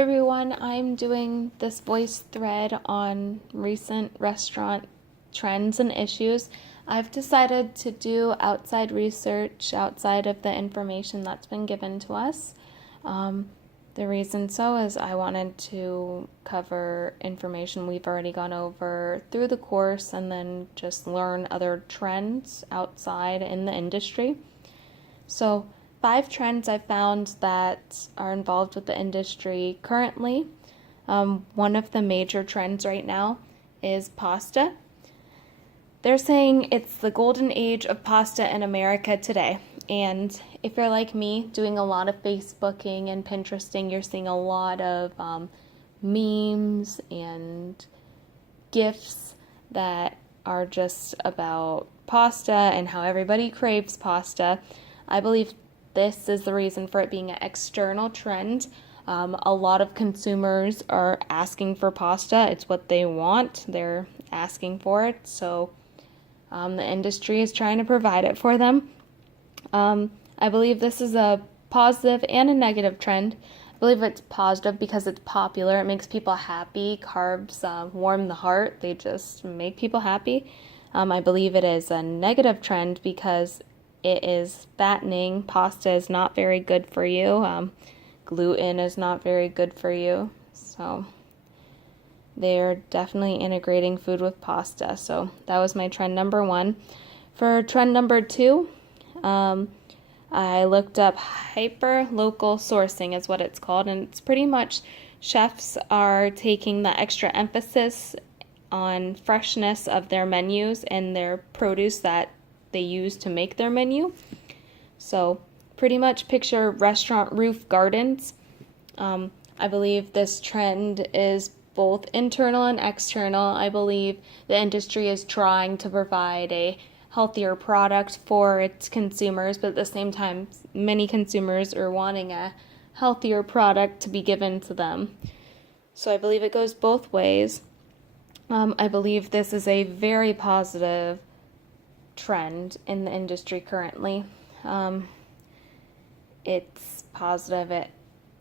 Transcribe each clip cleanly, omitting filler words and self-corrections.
everyone, I'm doing this voice thread on recent restaurant trends and issues. I've decided to do outside research outside of the information that's been given to us. The reason so is I wanted to cover information we've already gone over through the course and then just learn other trends outside in the industry. So, 5 trends I've found that are involved with the industry currently. One of the major trends right now is pasta. They're saying it's the golden age of pasta in America today. And if you're like me, doing a lot of Facebooking and Pinteresting, you're seeing a lot of memes and GIFs that are just about pasta and how everybody craves pasta. I believe this is the reason for it being an external trend. A lot of consumers are asking for pasta. It's what they want. They're asking for it. So the industry is trying to provide it for them. I believe this is a positive and a negative trend. I believe it's positive because it's popular. It makes people happy. Carbs warm the heart. They just make people happy. I believe it is a negative trend because it is fattening. Pasta is not very good for you. Gluten is not very good for you. So they're definitely integrating food with pasta. So that was my trend number 1. For trend number 2, I looked up hyper local sourcing is what it's called, and it's pretty much chefs are taking the extra emphasis on freshness of their menus and their produce that they use to make their menu. So pretty much picture restaurant roof gardens. I believe this trend is both internal and external. I believe the industry is trying to provide a healthier product for its consumers, but at the same time, many consumers are wanting a healthier product to be given to them. So I believe it goes both ways. I believe this is a very positive trend in the industry currently. It's positive.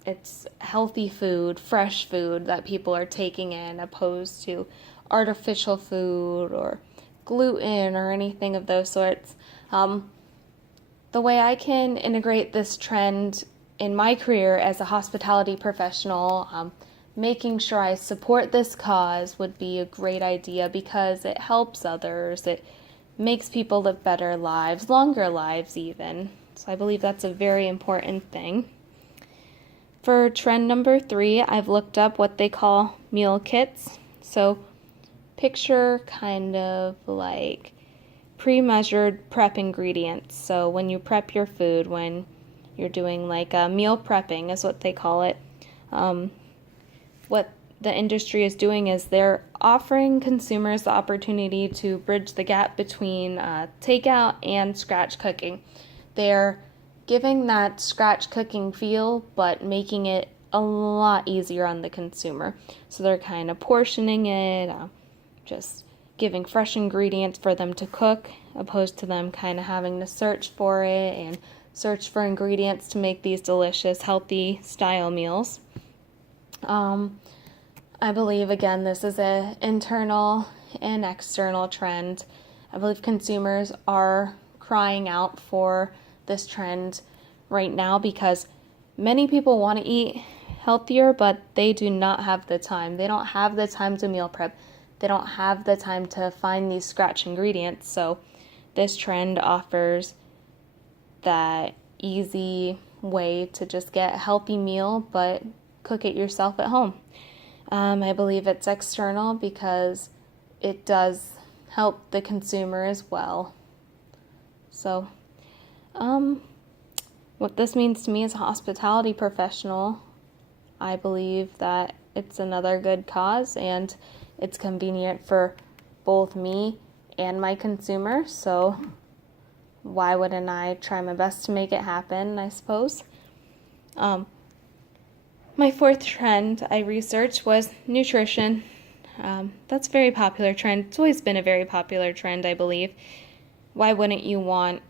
It's healthy food, fresh food that people are taking in, opposed to artificial food or gluten or anything of those sorts. The way I can integrate this trend in my career as a hospitality professional, making sure I support this cause would be a great idea because it helps others. It makes people live better lives, longer lives even. So I believe that's a very important thing. For trend number 3, I've looked up what they call meal kits. So picture kind of like pre-measured prep ingredients. So when you prep your food, when you're doing like meal prepping is what they call it. What the industry is doing is they're offering consumers the opportunity to bridge the gap between takeout and scratch cooking. They're giving that scratch cooking feel, but making it a lot easier on the consumer. So they're kind of portioning it, just giving fresh ingredients for them to cook, opposed to them kind of having to search for it and search for ingredients to make these delicious, healthy style meals. I believe, again, this is an internal and external trend. I believe consumers are crying out for this trend right now because many people want to eat healthier, but they do not have the time. They don't have the time to meal prep. They don't have the time to find these scratch ingredients. So this trend offers that easy way to just get a healthy meal, but cook it yourself at home. I believe it's external because it does help the consumer as well. So, what this means to me as a hospitality professional, I believe that it's another good cause and it's convenient for both me and my consumer. So why wouldn't I try my best to make it happen, I suppose? My 4th trend I researched was nutrition. That's a very popular trend. It's always been a very popular trend, I believe. Why wouldn't you want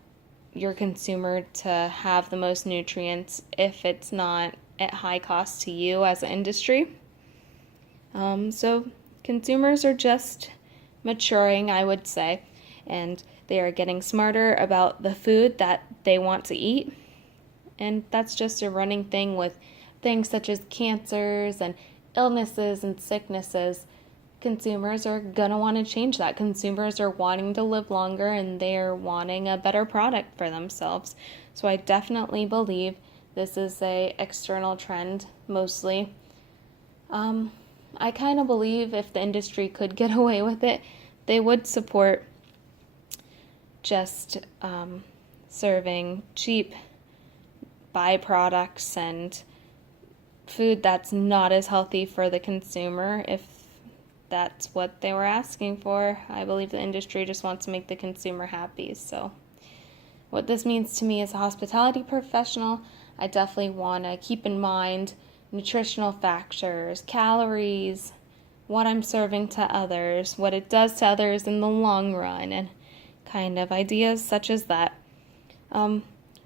your consumer to have the most nutrients if it's not at high cost to you as an industry. So consumers are just maturing, I would say, and they are getting smarter about the food that they want to eat. And that's just a running thing with things such as cancers and illnesses and sicknesses. Consumers are going to want to change that. Consumers are wanting to live longer and they're wanting a better product for themselves. So I definitely believe this is a external trend mostly. I kind of believe if the industry could get away with it, they would support just serving cheap byproducts and food that's not as healthy for the consumer if that's what they were asking for. I believe the industry just wants to make the consumer happy. So what this means to me as a hospitality professional, I definitely want to keep in mind nutritional factors, calories, what I'm serving to others, what it does to others in the long run, and kind of ideas such as that.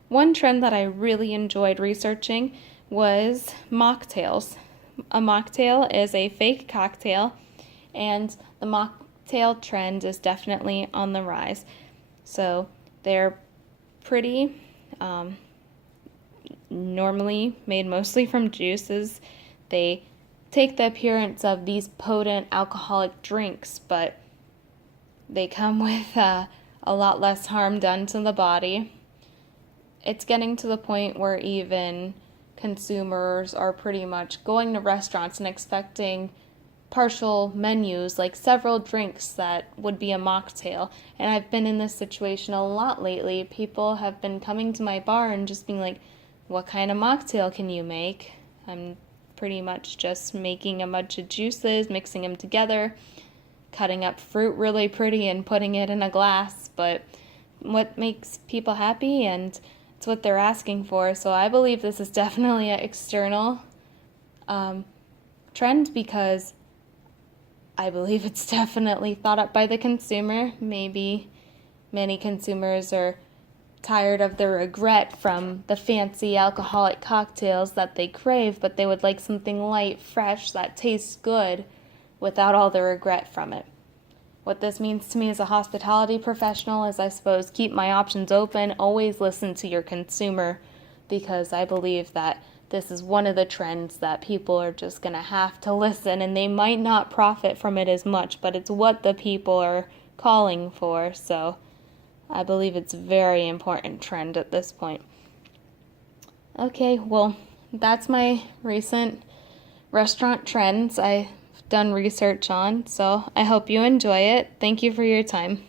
One trend that I really enjoyed researching was mocktails. A mocktail is a fake cocktail, and the mocktail trend is definitely on the rise. So they're pretty, normally made mostly from juices. They take the appearance of these potent alcoholic drinks, but they come with a lot less harm done to the body. It's getting to the point where even consumers are pretty much going to restaurants and expecting partial menus, like several drinks that would be a mocktail. And I've been in this situation a lot lately. People have been coming to my bar and just being like, what kind of mocktail can you make? I'm pretty much just making a bunch of juices, mixing them together, cutting up fruit really pretty and putting it in a glass. But what makes people happy, and it's what they're asking for. So I believe this is definitely an external trend, because I believe it's definitely thought up by the consumer. Maybe many consumers are tired of the regret from the fancy alcoholic cocktails that they crave, but they would like something light, fresh, that tastes good without all the regret from it. What this means to me as a hospitality professional is, I suppose, keep my options open, always listen to your consumer, because I believe that this is one of the trends that people are just going to have to listen, and they might not profit from it as much, but it's what the people are calling for. So I believe it's a very important trend at this point. Okay, well, that's my recent restaurant trends I've done research on, so I hope you enjoy it. Thank you for your time.